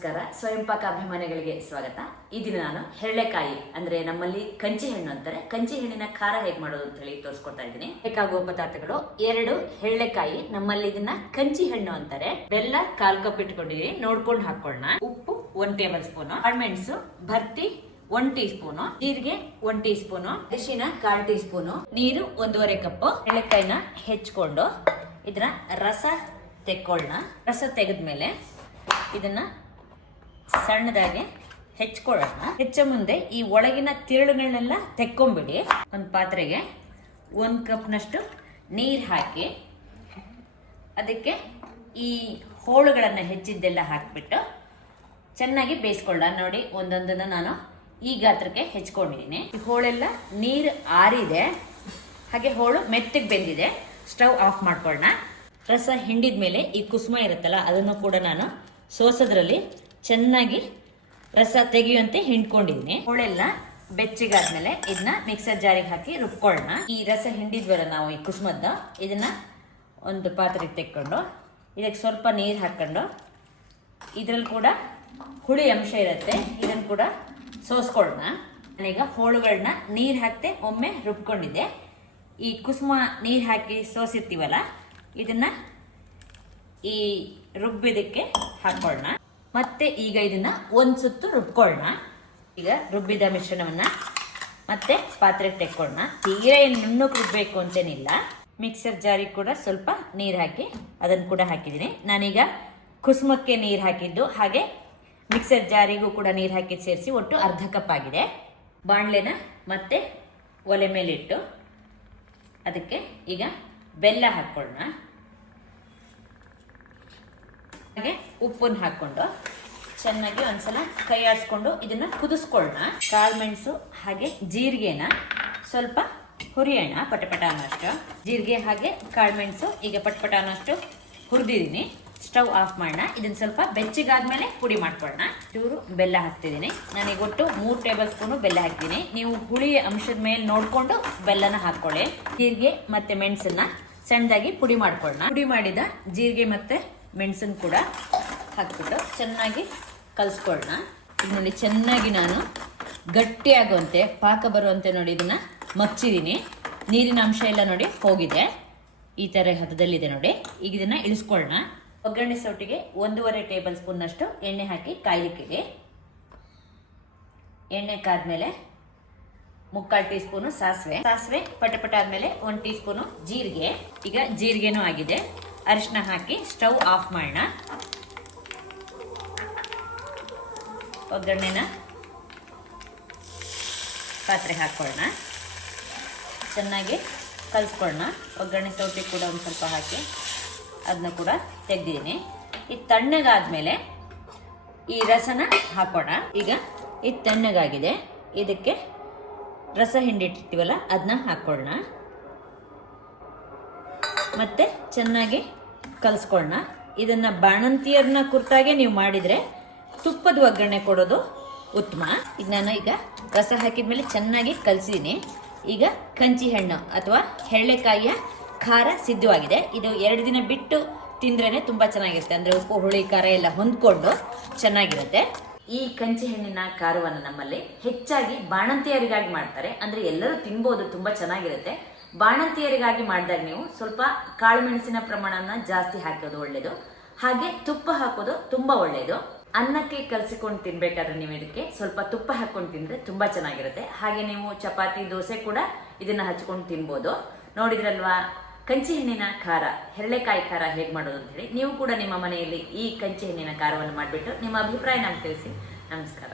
ನಮಸ್ಕಾರ. ಸ್ವಯಂಪಾಕ ಅಭಿಮಾನಿಗಳಿಗೆ ಸ್ವಾಗತ. ಈ ದಿನ ನಾನು ಹೆರಳೆಕಾಯಿ, ಅಂದ್ರೆ ನಮ್ಮಲ್ಲಿ ಕಂಚಿ ಹಣ್ಣು ಅಂತಾರೆ. ಕಂಚಿ ಹೆಣ್ಣಿನ ಖಾರ ಹೇಗೆ ಮಾಡೋದು ಅಂತ ಹೇಳಿ ತೋರಿಸ್ಕೊಡ್ತಾ ಇದ್ದೀನಿ. ಬೇಕಾಗುವ ಪದಾರ್ಥಗಳು ಎರಡು. ಹೆರಳೆಕಾಯಿ, ನಮ್ಮಲ್ಲಿ ಇದನ್ನ ಕಂಚಿ ಹೆಣ್ಣು ಅಂತಾರೆ. ಬೆಲ್ಲ ಕಾಲ್ ಕಪ್ ಇಟ್ಕೊಂಡಿರಿ ನೋಡ್ಕೊಂಡು ಹಾಕೊಳ್ಳೋಣ ಉಪ್ಪು ಒಂದ್ ಟೇಬಲ್ ಸ್ಪೂನ್. ಮೆಣಸು ಭರ್ತಿ ಒನ್ ಟೀ ಸ್ಪೂನು ಜೀರಿಗೆ ಒನ್ ಟೀ ಸ್ಪೂನು ಅರಿಶಿನ ಕಾಲ್ ಟೀ ಸ್ಪೂನು ನೀರು ಒಂದೂವರೆ ಕಪ್ ಎಳೆಕಾಯಿನ ಹೆಚ್ಕೊಂಡು ಇದನ್ನ ರಸ ತೆಕ್ಕೊಳ್ಳೋಣ ರಸ ತೆಗೆದ್ಮೇಲೆ ಇದನ್ನ ಸಣ್ಣದಾಗಿ ಹೆಚ್ಕೊಳ್ಳೋಣ. ಹೆಚ್ಚ ಮುಂದೆ ಈ ಒಳಗಿನ ತಿರುಳುಗಳನ್ನೆಲ್ಲ ತೆಕ್ಕೊಂಬಿಡಿ. ಒಂದು ಪಾತ್ರೆಗೆ ಒಂದು ಕಪ್ನಷ್ಟು ನೀರು ಹಾಕಿ, ಅದಕ್ಕೆ ಈ ಹೋಳುಗಳನ್ನು ಹೆಚ್ಚಿದ್ದೆಲ್ಲ ಹಾಕಿಬಿಟ್ಟು ಚೆನ್ನಾಗಿ ಬೇಯಿಸ್ಕೊಳ್ಳ ನೋಡಿ, ಒಂದೊಂದನ್ನು ನಾನು ಈ ಗಾತ್ರಕ್ಕೆ ಹೆಚ್ಕೊಂಡಿದ್ದೀನಿ. ಈ ಹೋಳೆಲ್ಲ ನೀರು ಆರಿದೆ. ಹಾಗೆ ಹೋಳು ಮೆತ್ತಗೆ ಬೆಂದಿದೆ. ಸ್ಟವ್ ಆಫ್ ಮಾಡ್ಕೊಳ್ಳೋಣ. ರಸ ಹಿಂಡಿದ ಮೇಲೆ ಈ ಕುಸುಮ ಇರುತ್ತಲ್ಲ, ಅದನ್ನು ಕೂಡ ನಾನು ಸೋಸೋದ್ರಲ್ಲಿ ಚೆನ್ನಾಗಿ ರಸ ತೆಗೆಯುವಂತೆ ಹಿಂಡ್ಕೊಂಡಿದ್ದೀನಿ ಹೋಳೆಲ್ಲ ಬೆಚ್ಚಗಾದ್ಮೇಲೆ ಇದನ್ನ ಮಿಕ್ಸರ್ ಜಾರಿಗೆ ಹಾಕಿ ರುಬ್ಕೊಳ್ಳೋಣ ಈ ರಸ ಹಿಂಡಿದ್ವಲ್ಲ ನಾವು ಈ ಕುಸುಮದ್ದ, ಇದನ್ನ ಒಂದು ಪಾತ್ರೆಗೆ ತೆಕ್ಕೊಂಡು, ಇದಕ್ಕೆ ಸ್ವಲ್ಪ ನೀರು ಹಾಕ್ಕೊಂಡು, ಇದ್ರಲ್ಲಿ ಕೂಡ ಹುಳಿ ಅಂಶ ಇರುತ್ತೆ, ಇದನ್ನು ಕೂಡ ಸೋಸ್ಕೊಳ್ಳೋಣ ನಾನೀಗ ಹೋಳುಗಳನ್ನ ನೀರು ಹಾಕ್ತೆ ಒಮ್ಮೆ ರುಬ್ಕೊಂಡಿದ್ದೆ. ಈ ಕುಸುಮ ನೀರು ಹಾಕಿ ಸೋಸಿರ್ತೀವಲ್ಲ, ಇದನ್ನ ಈ ರುಬ್ಬಿದಕ್ಕೆ ಹಾಕೊಳ್ಳೋಣ ಮತ್ತೆ ಈಗ ಇದನ್ನ ಒಂದು ಸುತ್ತು ರುಬ್ಕೊಳ್ಳೋಣ ಈಗ ರುಬ್ಬಿದ ಮಿಶ್ರಣವನ್ನ ಮತ್ತೆ ಪಾತ್ರೆಗೆ ತೆಕ್ಕೊಳ್ಳೋಣ ತೀರಾ ಏನು ನುಣ್ಣುಕ್ ರುಬ್ಬೇಕು ಅಂತೇನಿಲ್ಲ. ಮಿಕ್ಸರ್ ಜಾರಿ ಕೂಡ ಸ್ವಲ್ಪ ನೀರು ಹಾಕಿ ಅದನ್ನು ಕೂಡ ಹಾಕಿದ್ದೀನಿ. ನಾನೀಗ ಕುಸುಮಕ್ಕೆ ನೀರು ಹಾಕಿದ್ದು. ಹಾಗೆ ಮಿಕ್ಸರ್ ಜಾರಿಗೂ ಕೂಡ ನೀರು ಹಾಕಿ ಸೇರಿಸಿ ಒಟ್ಟು ಅರ್ಧ ಕಪ್ ಆಗಿದೆ. ಬಾಣಲೆನ ಮತ್ತೆ ಒಲೆ ಮೇಲಿಟ್ಟು ಅದಕ್ಕೆ ಈಗ ಬೆಲ್ಲ ಹಾಕ್ಕೊಳ್ಳೋಣ ಹಾಗೆ ಉಪ್ಪನ್ನು ಹಾಕ್ಕೊಂಡು ಚೆನ್ನಾಗಿ ಒಂದ್ಸಲ ಕೈ ಆಡಿಸ್ಕೊಂಡು ಇದನ್ನ ಕುದಿಸ್ಕೊಳ್ಳೋಣ ಕಾಳು ಮೆಣಸು ಹಾಗೆ ಜೀರಿಗೆನ ಸ್ವಲ್ಪ ಹುರಿಯೋಣ ಪಟಪಟ ಅನ್ನೋಷ್ಟು. ಜೀರಿಗೆ ಹಾಗೆ ಕಾಳು ಮೆಣಸು, ಈಗ ಪಟಪಟ ಅನ್ನೋಷ್ಟು ಹುರಿದಿದ್ದೀನಿ. ಸ್ಟವ್ ಆಫ್ ಮಾಡೋಣ ಇದನ್ನ ಸ್ವಲ್ಪ ಬೆಚ್ಚಗಾದ್ಮೇಲೆ ಪುಡಿ ಮಾಡ್ಕೊಳ್ಳೋಣ ಚೂರು ಬೆಲ್ಲ ಹಾಕ್ತಿದ್ದೀನಿ. ನನಗೆ ಒಟ್ಟು ಮೂರು ಟೇಬಲ್ ಸ್ಪೂನು ಬೆಲ್ಲ ಹಾಕ್ತೀನಿ. ನೀವು ಹುಳಿ ಅಂಶದ ಮೇಲೆ ನೋಡ್ಕೊಂಡು ಬೆಲ್ಲನ ಹಾಕ್ಕೊಳ್ಳಿ. ಜೀರಿಗೆ ಮತ್ತೆ ಮೆಣಸನ್ನ ಸಣ್ಣದಾಗಿ ಪುಡಿ ಮಾಡ್ಕೊಳ್ಳೋಣ ಪುಡಿ ಮಾಡಿದ ಜೀರಿಗೆ ಮತ್ತೆ ಮೆಣಸನ್ನು ಕೂಡ ಹಾಕ್ಬಿಟ್ಟು ಚೆನ್ನಾಗಿ ಕಲಿಸ್ಕೊಳ್ಳೋಣ ಇದರಲ್ಲಿ ಚೆನ್ನಾಗಿ ನಾನು ಗಟ್ಟಿಯಾಗುವಂತೆ, ಪಾಕ ಬರುವಂತೆ ನೋಡಿ ಇದನ್ನ ಮಚ್ಚಿದ್ದೀನಿ ನೀರಿನ ಅಂಶ ಎಲ್ಲ ನೋಡಿ ಹೋಗಿದೆ. ಈ ಥರ ಹದದಲ್ಲಿದೆ ನೋಡಿ. ಈಗ ಇದನ್ನ ಇಳಿಸ್ಕೊಳ್ಳೋಣ ಒಗ್ಗರಣೆ ಸೌಟಿಗೆ ಒಂದೂವರೆ ಟೇಬಲ್ ಸ್ಪೂನ್ನಷ್ಟು ಎಣ್ಣೆ ಹಾಕಿ ಕಾಯ್ಲಿಕ್ಕಿದೆ ಎಣ್ಣೆ ಕಾದ್ಮೇಲೆ ಮುಕ್ಕಾಲು ಟೀ ಸ್ಪೂನು ಸಾಸಿವೆ. ಸಾಸಿವೆ ಪಟಪಟ ಆದಮೇಲೆ ಒಂದು ಟೀ ಸ್ಪೂನು ಜೀರಿಗೆ. ಈಗ ಜೀರಿಗೆನೂ ಆಗಿದೆ. ಅರಿಶಿನ ಹಾಕಿ ಸ್ಟವ್ ಆಫ್ ಮಾಡೋಣ. ಒಗ್ಗರಣೆನ ಪಾತ್ರೆ ಹಾಕೊಳ್ಳೋಣ. ಚೆನ್ನಾಗಿ ಕಲಿಸ್ಕೊಳ್ಳೋಣ. ಒಗ್ಗರಣೆ ಸೌಟಿ ಕೂಡ ಒಂದು ಸ್ವಲ್ಪ ಹಾಕಿ ಅದನ್ನ ಕೂಡ ತೆಗ್ದಿದ್ದೀನಿ. ಇದು ತಣ್ಣಗಾದ್ಮೇಲೆ ಈ ರಸನ ಹಾಕೋಣ. ಈಗ ಇದು ತಣ್ಣಗಾಗಿದೆ. ಇದಕ್ಕೆ ರಸ ಹಿಂಡಿಟ್ಟಿರ್ತೀವಲ್ಲ ಅದನ್ನ ಹಾಕೊಳ್ಳೋಣ. ಮತ್ತೆ ಚೆನ್ನಾಗಿ ಕಲಿಸ್ಕೊಳ್ಳೋಣ ಇದನ್ನ ಬಾಣಂತಿಯರನ್ನ ಕುರ್ತಾಗೆ ನೀವು ಮಾಡಿದ್ರೆ ತುಪ್ಪದ ಒಗ್ಗರಣೆ ಕೊಡೋದು ಉತ್ತಮ. ಈಗ ನಾನು ಈಗ ರಸ ಹಾಕಿದ್ಮೇಲೆ ಚೆನ್ನಾಗಿ ಕಲಸಿದ್ದೀನಿ ಈಗ ಕಂಚಿ ಹಣ್ಣು ಅಥವಾ ಹೆಳ್ಳೆಕಾಯಿಯ ಖಾರ ಸಿದ್ಧವಾಗಿದೆ. ಇದು ಎರಡು ದಿನ ಬಿಟ್ಟು ತಿಂದ್ರೇ ತುಂಬಾ ಚೆನ್ನಾಗಿರುತ್ತೆ. ಅಂದ್ರೆ ಉಪ್ಪು, ಹುಳಿ, ಖಾರ ಎಲ್ಲ ಹೊಂದ್ಕೊಂಡು ಚೆನ್ನಾಗಿರುತ್ತೆ. ಈ ಕಂಚಿ ಹಣ್ಣಿನ ಖಾರವನ್ನು ನಮ್ಮಲ್ಲಿ ಹೆಚ್ಚಾಗಿ ಬಾಣಂತಿಯರಿಗಾಗಿ ಮಾಡ್ತಾರೆ. ಅಂದ್ರೆ ಎಲ್ಲರೂ ತಿನ್ಬೋದು, ತುಂಬಾ ಚೆನ್ನಾಗಿರುತ್ತೆ. ಬಾಣಂತಿಯರಿಗಾಗಿ ಮಾಡಿದಾಗ ನೀವು ಸ್ವಲ್ಪ ಕಾಳು ಮೆಣಸಿನ ಪ್ರಮಾಣನ ಜಾಸ್ತಿ ಹಾಕೋದು ಒಳ್ಳೇದು. ಹಾಗೆ ತುಪ್ಪ ಹಾಕೋದು ತುಂಬಾ ಒಳ್ಳೇದು. ಅನ್ನಕ್ಕೆ ಕಲಸಿಕೊಂಡು ತಿನ್ಬೇಕಾದ್ರೆ ನೀವು ಇದಕ್ಕೆ ಸ್ವಲ್ಪ ತುಪ್ಪ ಹಾಕೊಂಡು ತಿಂದ್ರೆ ತುಂಬಾ ಚೆನ್ನಾಗಿರುತ್ತೆ. ಹಾಗೆ ನೀವು ಚಪಾತಿ, ದೋಸೆ ಕೂಡ ಇದನ್ನ ಹಚ್ಕೊಂಡು ತಿನ್ಬೋದು. ನೋಡಿದ್ರಲ್ವಾ? ಕಂಚಿ ಹಣ್ಣಿನ ಖಾರ, ಹೆರಳೆಕಾಯಿ ಖಾರ ಹೇಗೆ ಮಾಡೋದು ಅಂತ ಹೇಳಿ. ನೀವು ಕೂಡ ನಿಮ್ಮ ಮನೆಯಲ್ಲಿ ಈ ಕಂಚಿ ಹಣ್ಣಿನ ಖಾರವನ್ನು ಮಾಡಿಬಿಟ್ಟು ನಿಮ್ಮ ಅಭಿಪ್ರಾಯ ನಮ್ಗೆ ತಿಳಿಸಿ. ನಮಸ್ಕಾರ.